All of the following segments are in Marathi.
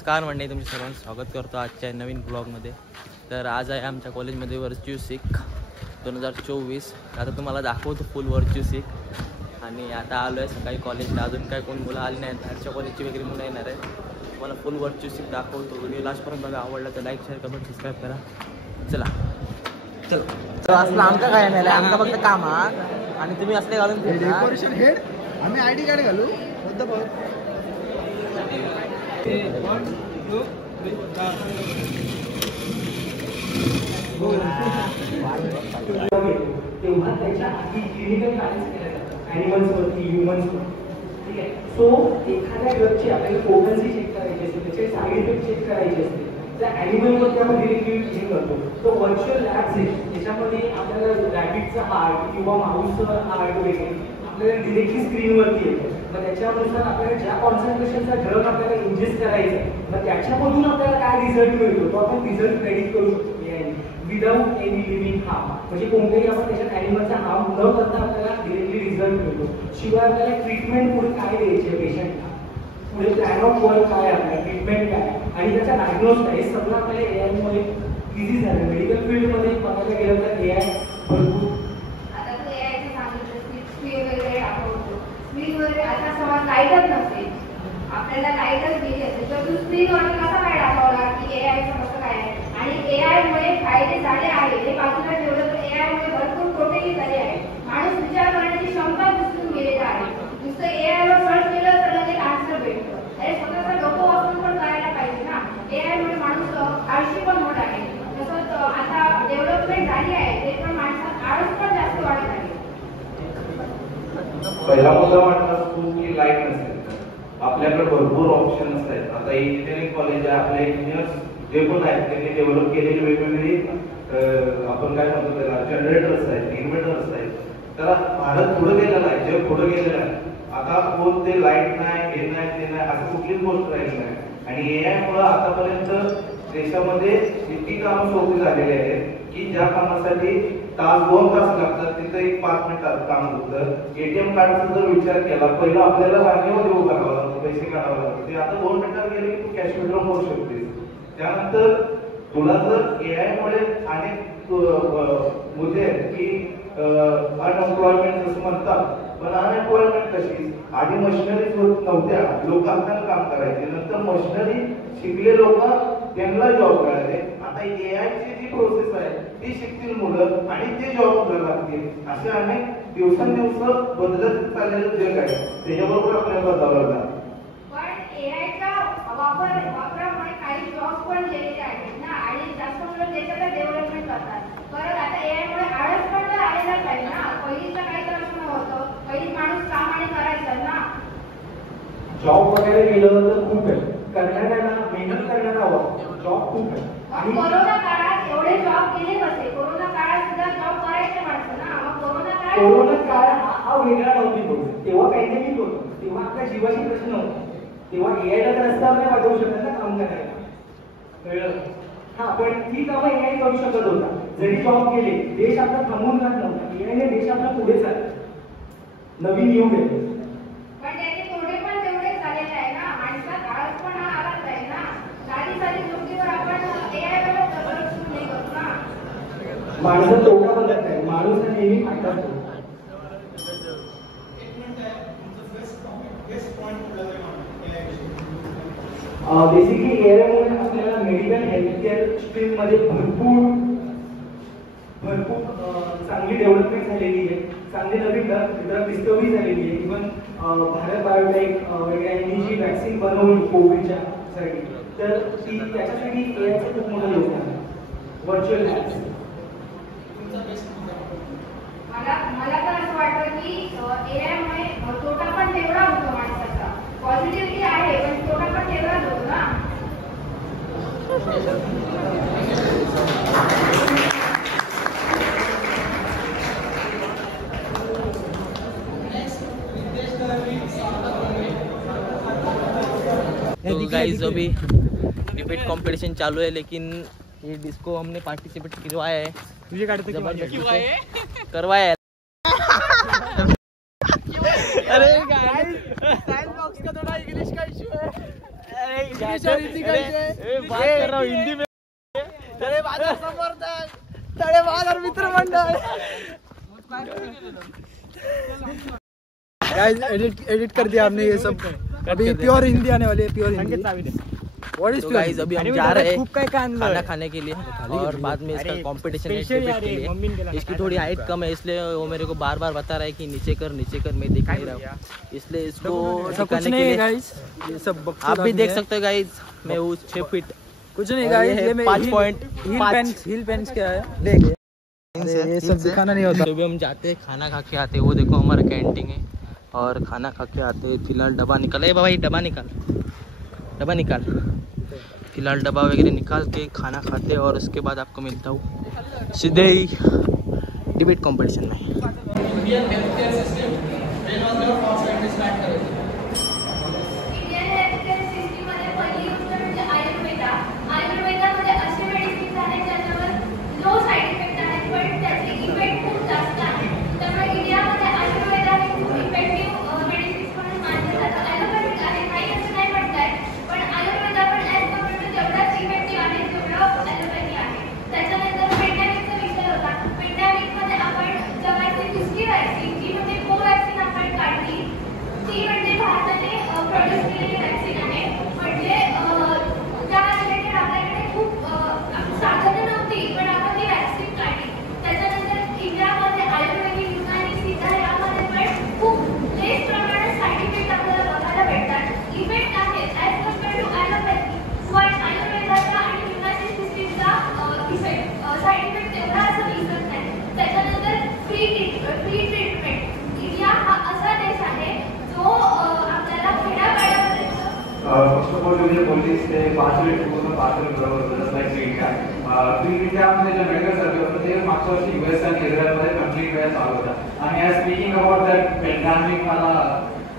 नमस्कार मंडळी, तुमचे सर्वांचं स्वागत करतो आजच्या नवीन ब्लॉगमध्ये। तर आज आहे आमच्या कॉलेजमध्ये वर्च्यू सिक 2024। आता तुम्हाला दाखवतो फुल वर्च्यू सिक। आणि आता आलो आहे सकाळी कॉलेजला, अजून काय कोण मुलं आली नाहीत, बाहेरच्या कॉलेजची वगैरे मुलं येणार आहे। तुम्हाला फुल वर्च्यू सिक दाखवतो। व्हिडिओ लास्टपर्यंत बघा, आवडला तर लाईक शेअर कमेंट सबस्क्राईब करा। चला चलो असलं आमचं काय नाही, आमचा फक्त काम आणि तुम्ही असले घालून डेकोरेशन हेड आम्ही आयडी कार्ड घालू होतं बघ। तेव्हा त्याच्या आधी क्लिनिकल ट्रायल्स केल्या जातात ॲनिमल्सवरती, ह्युमन्सवर, ठीक आहे। सो एखाद्या ड्रगची आपल्याला पोटन्सी चेक करायची असते, त्याचे साईड इफेक्ट चेक करायचे असते, त्या ॲनिमलवरती आपण डिरेक्टली चेक करतो। तो व्हर्च्युअल लॅब्स आहे, त्याच्यामध्ये आपल्याला रॅबिटचा हार्ट किंवा माऊसचं हार्ट वगैरे आपल्याला डिरेक्टली स्क्रीनवरती येतं। मग त्याच्यानुसार आपल्याला ज्या कॉन्सन्ट्रेशनचा ड्रग आपल्याला इंजेस्ट करायचा आहे, मग त्याच्यामधून आपल्याला काय रिझल्ट मिळतो तो आपण रिझल्ट प्रेडिक्ट करू शकतो विदाउट एनी लिव्हिंग हार्म। म्हणजे कोणत्याही आपण त्याच्यात ॲनिमलचा हार्म न करता आपल्याला डिरेक्टली रिझल्ट मिळतो। शिवाय आपल्याला ट्रीटमेंट पुढे काय द्यायची आहे पेशंटला, पुढे प्लॅन ऑफ वर्क काय आपल्याला, ट्रीटमेंट काय आणि त्याचा डायग्नोज काय, हे सगळं आपल्याला एआयमध्ये इझी झालं। मेडिकल फील्डमध्ये बघायला गेलं तर एआय भरपूर आता समज लाईटच नसते, आपल्याला लाईटच गेली असते तर तू स्क्रीनवर कसा काय दाखवला की एआय कसं काय आहे। आणि एआय मुळे फायदे झाले आहे हे बाजूला ठेवलं तर एआय मुळे भरपूर तोटेही झाले आहे। माणूस विचार करण्याची क्षमता विसरून गेलेला आहे। नुसतं एआय वर सर्च केलं तर लगेच आन्सर भेटतं, अरे स्वतःचा डोकं वापरून पण करायला पाहिजे ना। एआय मुळे माणूस आळशी पण होत आहे, तसंच आता डेव्हलपमेंट झाली आहे ते पण माणसात आळस पण जास्त वाढत आहे। पहिला मुद्दा वाटला असतो की लाईट नसेल, आपल्याकडे भरपूर ऑप्शन असतात। आता इंजिनिअरिंग कॉलेज आहे, आपले इंजिनियर्स जे पण आहेत त्यांनी डेव्हलप केलेली वेगवेगळी आपण काय म्हणतो त्याला जनरेटर्स आहेत, इन्व्हर्टर्स आहेत। त्याला भारत पुढे गेलेला आहे, जग पुढे गेलेलं आहे। आता कोण ते लाईट नाही, हे नाही, ते नाही असं कुठलीच गोष्ट राहिली नाही। आणि एआयमुळे आतापर्यंत देशामध्ये इतकी कामं सोपी झालेली आहेत की ज्या कामासाठी तास 2 तास लागतात तिथं 1-5 मिनिटात काम होतं। एटीएम कार्डचा जर विचार केला, पहिला आपल्याला रांगेमध्ये उभं राहावं लागतं, पैसे काढावं लागतं, ते आता 2 मिनिटात गेले की तू कॅश विड्रॉ करू शकतेस। त्यानंतर तुला जर एआयमुळे अनेक मुद्दे आहेत की अनएम्प्लॉयमेंट जसं म्हणतात, पण अनएम्प्लॉयमेंट कशी, आधी मशिनरीज नव्हत्या, लोक हाताने काम करायचे, नंतर मशिनरी शिकले लोक त्यांना जॉब मिळाले। आता एआयची जी प्रोसेस आहे ती शिकतील मुलं आणि ते जॉब करायला लागतील। असे अनेक दिवसेंदिवस बदलत चाललेलं जग आहे, त्याच्याबरोबर आपल्याला बदलावं लागणार। पण एआयचा वापरामुळे काही जॉब पण गेलेले आहेत ना, आणि जास्त मुलं देशाला डेव्हलपमेंट करतात। परत आता एआयमुळे आळस पण तर आलेलाच आहे ना। पहिलीचं काही तर असं नव्हतं, पहिली माणूस कामाने करायचा ना। जॉब वगैरे गेलं तर खूप आहे, करणाऱ्याला मेहनत करणारा जॉब खूप आहे। आणि कोरोना काळात एवढे जॉब गेले कसे? कोरोना काळात सुद्धा जॉब करायचे माणसं ना। मग कोरोना काळ हा वेगळा नव्हती गोष्ट, तेव्हा पॅन्डेमिक होतं, तेव्हा आपल्या जीवाशी प्रश्न होता, तेव्हा एआयला तर रस्त्यावर नाही पाठवू शकत ना काम करायला, कळलं? हा, पण ती कामं एआय करू शकत होता। जरी जॉब गेले, देश आपला थांबून राहत नव्हता, एआयने देश आपला पुढे चालला, नवीन युग आहे। पण त्याचे तोटे पण तेवढेच झालेले आहे ना, माणसात आळस पण आलाच आहे ना। साधी गोष्टीवर आपण एआयवर लक्ष नाही करतो ना। माणसं तोटा बघत नाही, माणूस हा नेहमी फायदा होतो। बेसिकली एआयमुळे आपल्याला मेडिकल हेल्थकेअर स्ट्रीम मध्ये भरपूर चांगली डेव्हलपमेंट झालेली आहे, चांगली नवीन ड्रग डिस्कवरी झालेली आहे। इव्हन भारत बायोटेक वगैरे जी वॅक्सिन बनवली कोविडच्या साठी, तर ती त्याच्यासाठी एआयचं खूप मोठं योगदान आहे। व्हर्च्युअल लॅब्स मला तर असं वाटतं की एआयमुळे तोटा पण तेवढा होतो माणसाचा। पॉझिटिव्हिटी आहे पण तोटा पण तेवढाच होतो ना। तो गाइस अभी डिबेट कंपटीशन चालू है, लेकिन ये डिस्को हमने पार्टिसिपेट करवाया है, तुझे करवाया है। अरे गाइस साइंस बॉक्स का थोड़ा इंग्लिश का इशू है। हिंदी में मित्रमंडळ एडिट कर दिया आपने ये सब। अभी प्योर हिंदी आने वाली है, pure Hindi. What is guys अभी हम जा रहे हैं खाना खाने के लिए और बाद में इसका कंपटीशन है डिबेट के लिए। इसकी थोड़ी हाइट कम है इसलिए वो मेरे को बार बार बता रहा है कि नीचे कर मैं देख नहीं रहा हूँ, इसलिए इसको दिखाने के लिए गाइस ये सब आप भी देख सकते हो गाइस। मैं हूँ 6 फीट कुछ नहीं गाइस, ये 5.5 हील पेंस क्या है देख, ये सब दिखाना नहीं होता। सुबह हम जाते हैं खाना खा के आते हैं, वो देखो हमारा कैंटीन है और खाना खा के आते हैं। फिलहाल डब्बा निकाल, ए भाई डब्बा निकाल फिलहाल डब्बा वगैरह निकाल के खाना खाते और उसके बाद आपको मिलता हूँ सीधे ही डिबेट कंपटीशन में। इंडियन हेल्थकेअर सिस्टीम मध्ये पहिली गोष्ट म्हणजे आयुर्वेदामध्ये असे मेडिसिन्स आहेत ज्याच्यावर लो साईड इफेक्ट आहेत पण त्याचे इफेक्ट खूप जास्त आहेत, त्यामुळे इंडियामध्ये आयुर्वेदा हे खूप इफेक्टिव्ह मेडिसिन्स म्हणून मानले जातात। ॲलोपॅथिक आहे काही असं नाही म्हणतायत, पण आयुर्वेदा पण ॲज कम्पेअर्ड टू तेवढाच इफेक्टिव्ह आहे जेवढं ॲलोपॅथी आहे। त्याच्यानंतर पेंडॅमिकचा विषय होता, पेंडॅमिकमध्ये आपण जगाची दुसरी वॅक्सिन जी म्हणजे कोवॅक्सिन आपण काढली, ती म्हणजे भारताने प्रोड्यूस केलेली वॅक्सिन आहे। म्हणजे त्या रिलेटेड आपल्याकडे खूप साधनं नव्हती पण आपण ती वॅक्सिन काढली। त्याच्यानंतर इंडियामध्ये आयुर्वेदिक युनानी सिद्ध यामध्ये पण खूप लेस प्रमाणात साईड इफेक्ट आपल्याला बघायला भेटतात। इफेक्ट आहेत ॲज कम्पेअर्ड टू ॲलोपॅथी, पण आयुर्वेदाचा आणि युनानी सिस्टीमचा इफेक्ट साईड इफेक्ट तेवढा असं दिसत नाही। त्याच्यानंतर फ्री ट्रीटमेंट, इंडिया हा असा देश आहे जो आपल्याला खेड्यापाड्यामध्ये फर्स्ट ऑफ ऑल जो पोलीस ते 5 मिनिट पूर्ण 5 मिनिट बरोबर जस्ट लाईक फ्री इंडियामध्ये जे मेडिकल सर्व्हिस होतं ते मागच्या वर्षी US आणि इस्रायलमध्ये कंप्लीट वेळा चालू होता। आणि as speaking about that pandemic वाला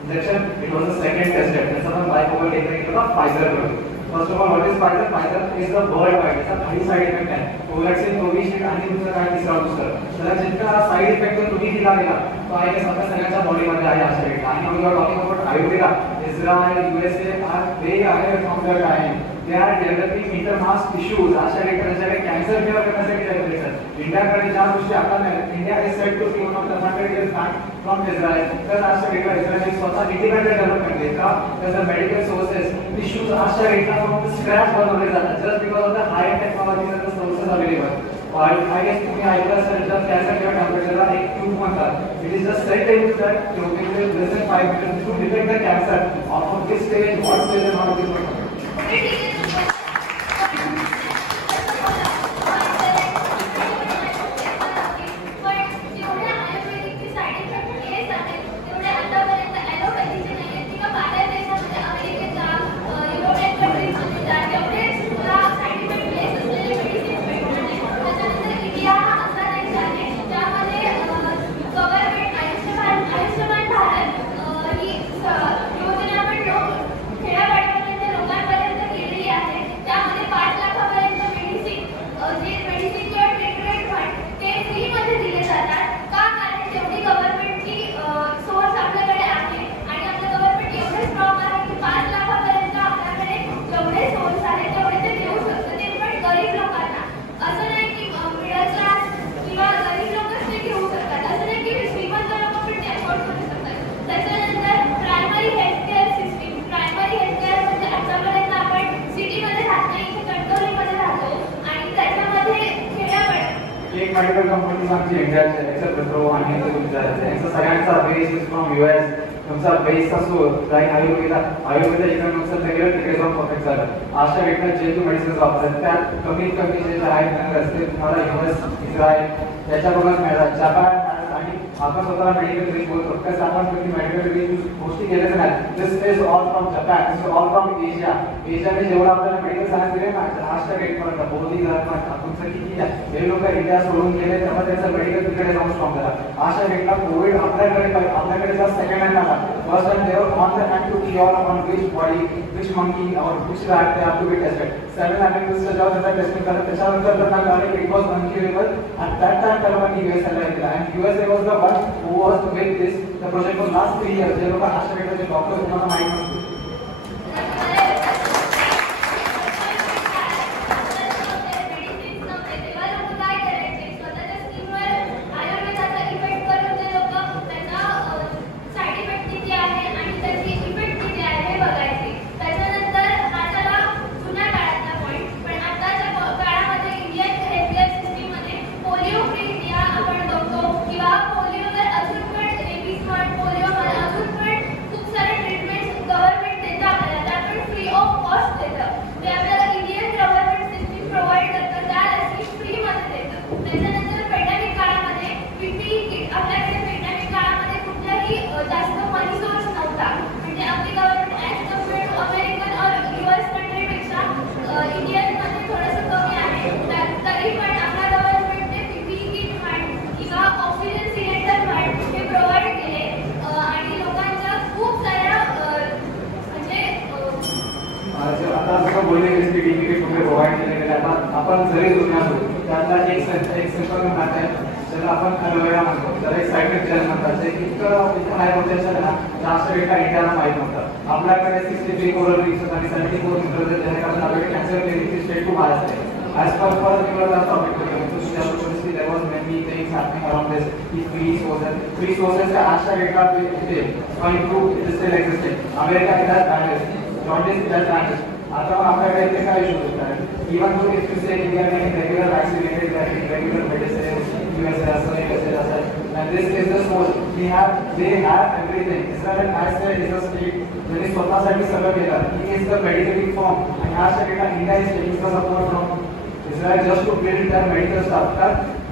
injection, it was a second test त्याचा पण बाय ओव्हर टेक्निक होता फायझर कडून। First of all what is Pfizer? Pfizer is the world wide, त्याचा काही साईड इफेक्ट आहे। कोवॅक्सिन, कोविशिल्ड आणि दुसरं काय तिसरा बूस्टर, त्याला जितका साईड इफेक्ट तुम्ही दिला गेला तो आय गेस आपल्या सगळ्यांच्या बॉडीमध्ये आहे अशा वेळेला। आणि we are talking about Ayurveda, Israel, USA are very ahead from their time, they are developing इंटरमास टिश्यूज अशा वेळेला कॅन्सर केअर करण्यासाठी डेव्हलप करतात। इंडियाकडे ज्या गोष्टी आता नाही, India is set to see one of the 100 years back from Israel, तर अशा वेळेला इस्रायल स्वतः इंडिपेंडेंट डेव्हलपमेंट आहे का त्याचा मेडिकल सोर्सेस टिश्यूज अशा वेळेला फ्रॉम स्क्रॅच बनवले जातात just because of the high technology and the sources available. I guess तुम्ही ऐकलं असेल तर कॅन्सर केअर टेम्परेचरला एक ट्यूब म्हणतात, it is just set in that tube in less than 5 minutes to detect the cancer of this stage, what stage and how this work. Medical companies आमची इंडियाचे एक्सेप्ट विप्रो आणि यांचा सगळ्यांचा बेस इज फ्रॉम US, तुमचा बेस असो लाईक आयुर्वेदा इकडे तुमचं रेग्युलर तिकडे जाऊन परफेक्ट झालं। अशा वेळेला जे तुम्ही मेडिसिन्स वापरतात त्यात कमीत कमी जे आहेत रस्ते तुम्हाला US, इस्रायल याच्याबरोबर मिळतात, जपान आणि आपण स्वतःला मेडिकल डिग्री बोलतो कसं आपण तुम्ही मेडिकल डिग्री गोष्टी केल्याच नाही। This is all from Japan, this is all from एशियाने जेवढं आपल्याला मेडिकल सायन्स दिले ना लास्ट रेटपर्यंत बोधी घरात तुमचं किती आहे हे लोक इंडिया सोडून गेले तेव्हा त्यांचं मेडिकल तिकडे जाऊन स्ट्रॉंग झाला। अशा वेळेला कोविड आपल्याकडे जस्ट सेकंड हँड आला, first time they were on the hand to cure on which body which monkey or which rat they have to be tested 7 एनिमल्सचं जेव्हा त्याचा टेस्टिंग झालं त्याच्यानंतर त्यांना कळलं की it was incurable and that time त्याला US ला दिला and USA was the one who was to make this the project for last 3 years। जे लोक अशा वेळेला जे डॉक्टर तुम्हाला माहिती नसते आपण जरी जुन्या असू त्यातला एक सिंपल म्हणतात आहे ज्याला आपण अलोवेरा म्हणतो, त्याला एक सायट्रिक जेल म्हणतात. इतकं हाय पोटेन्शियल आहे ना, जास्त डेटा इंडियाला माहीत नव्हतं. आपल्याकडे 63 कोरल रीफ्स आणि 74 मिनरल्स आहेत, ज्याने आपल्याकडे कॅन्सर क्लिनिकची स्टेट खूप हाय असते. As per the topic, there was many things happening around this. Free sources का आज का डेटा थे, swine flu is still existing. America it has vanished, jaundice it has vanished. आता आपल्याकडे इथे काय इशू होता है? Even though if you say India getting regular vaccinated, getting regular medicines, USA असं, and this is the source. They have everything. Israel has said is a state. ज्यांनी स्वतःसाठी सगळं केलं. He is the medical form. आणि आज का data India is taking the support from Israel just to build their medical stuff.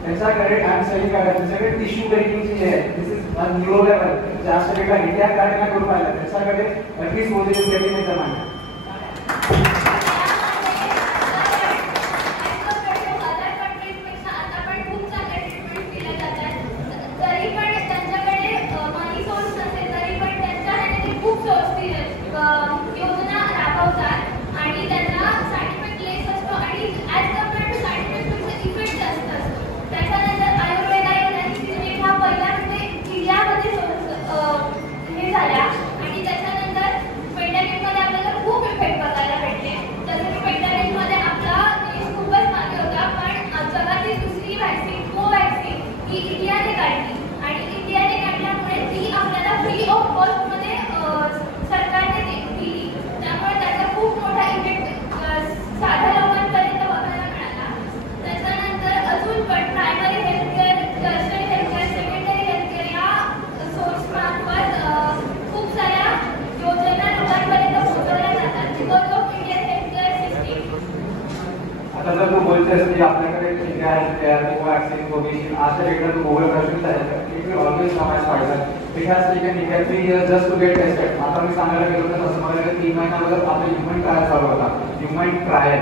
त्यांच्याकडे त्यांच्याकडे टिश्यू बेकिंगची आहे. This is a new level. जास्त डेटा इंडिया काय नाही करू पाहिला. त्यांच्याकडे at least Modi is getting it the mind. आपल्याकडे इंडिया हेल्थकेअर, कोवॅक्सिन, कोविशिल्ड अशा डेटा तो गोगल वर्जन आहे. It will always come as फायदा. It has taken India 3 years just to get tested. आता मी सांगायला गेलो तर असं मला 3 महिन्यामध्ये आपला ह्युमन ट्रायल चालू होता. Human trial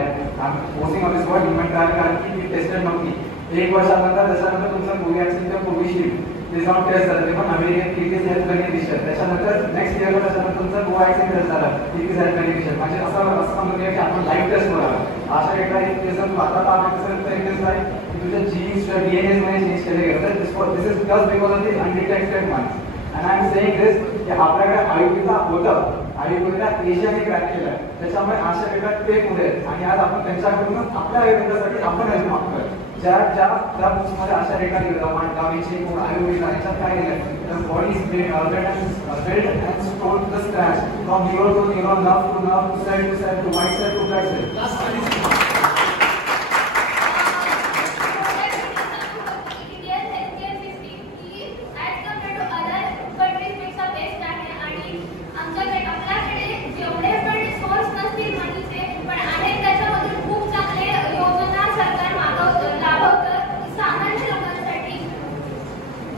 possessing of this word human trial कारण की ती टेस्टेड नव्हती. 1 वर्षानंतर त्याच्यानंतर तुमचं कोवॅक्सिन किंवा कोविशिल्ड ते जाऊन टेस्ट झालं. ते पण अमेरिकन क्लिनिकल हेल्थ बेनिफिशियल. त्याच्यानंतर नेक्स्ट इयरला त्याच्यानंतर तुमचं कोवॅक्सिन टेस्ट झालं क्लिनिकल हेल्थ बेनिफिशियल. म्हणजे असं म्हणूया की आपण लाईव्ह टेस्ट करावं. अशा डेटा इतकेजण आता आपण इथेच नाही की तुझ्या जीन्स DNA मध्ये चेंज केले गेले. This is just because of the undetected minds. And I am saying this की आपल्याकडे आयुर्वेदा होतं, आयुर्वेदा एशियाने क्रॅक केलं. त्याच्यामुळे अशा डेटा ते पुढे आणि आज आपण त्यांच्याकडून आपल्या आयुर्वेदासाठी आपण हेल्प मागतोय. ज्या बुक्समध्ये अशा डेटा लिहिला मांडावीचे कोण आयुर्वेदा याच्यात काय लिहिलं the body is built and stored to the scratch from neuron to neuron, nerve to nerve, cell to cell to white cell to black cell.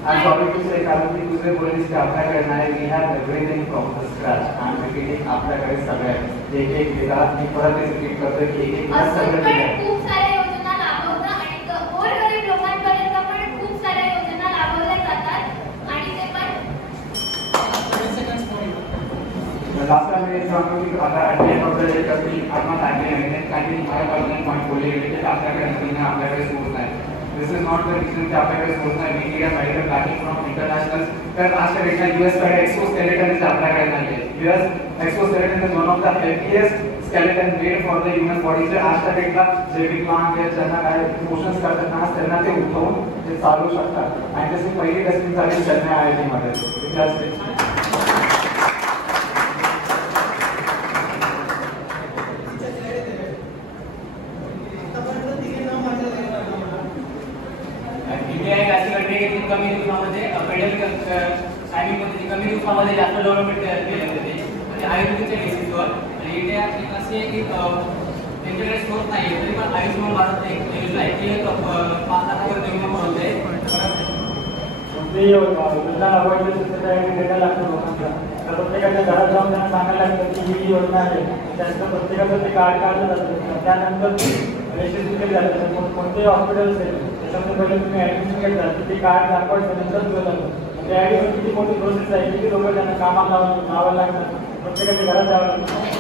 I'm sorry to say, कारण की दुसरे बोलले आपल्याकडे नाही. We have everything from the scratch. I'm repeating आपल्याकडे सगळे एक डेटा मी परत रिपीट करतो की एक सगळं खूप साऱ्या योजना राबवतात आणि गोरगरीब लोकांपर्यंत पण खूप साऱ्या योजना राबवल्या जातात आणि ते पण लास्ट टाइम मैं सांगतो की आता अटेंड ऑफ द कभी आपण टाइमली काही माझ्या पर्सनल पॉइंट बोलले गेले की आपल्याकडे नाही आपल्याकडे सोर्स नाही. This is not the reason कि आपल्याकडे सोर्स नाही. We need a medical backing from international. तर आजच्या डेटा US कडे exoskeleton is आपल्याकडे नाही आहे. US exoskeleton is one of the heaviest skeleton made for the human body. जे आजच्या डेटा जे विकलांग आहेत ज्यांना काय मोशन्स करतात ना त्यांना ते उठवून ते चालू शकतात. आणि त्याची पहिली टेस्टिंग झाली चेन्नई IIT मध्ये. कमी दिवसामध्ये पेडमिक टायमिंगमध्ये कमी दिवसामध्ये जास्त डेव्हलपमेंट केले होते म्हणजे आयुर्वेदिकच्या बेसिसवर. आणि इंडिया एक अशी आहे की त्यांच्याकडे स्कोप नाही तरी पण आयुष्यमान भारत एक योजना आहे की 5 लाखावर डेव्हलप होते. योजना राबवायची त्यासाठी डेटा लागतो लोकांचा. तर प्रत्येकाच्या घरात जाऊन त्यांना सांगायला लागतं की ही योजना आहे. त्यांचं प्रत्येकाचं ते कार्ड काढलं जातं. त्यानंतर रजिस्ट्रेशन झालं कोणतेही हॉस्पिटल असेल त्याच्यामध्ये पहिले तुम्ही ॲडमिशन घेतला ते कार्ड दाखवायचं नंतर तुला जातं. त्या ॲडमिशन किती मोठी प्रोसेस आहे, किती लोक त्यांना कामाला लावावं लागतात, प्रत्येकाच्या घरात जावं लागतं.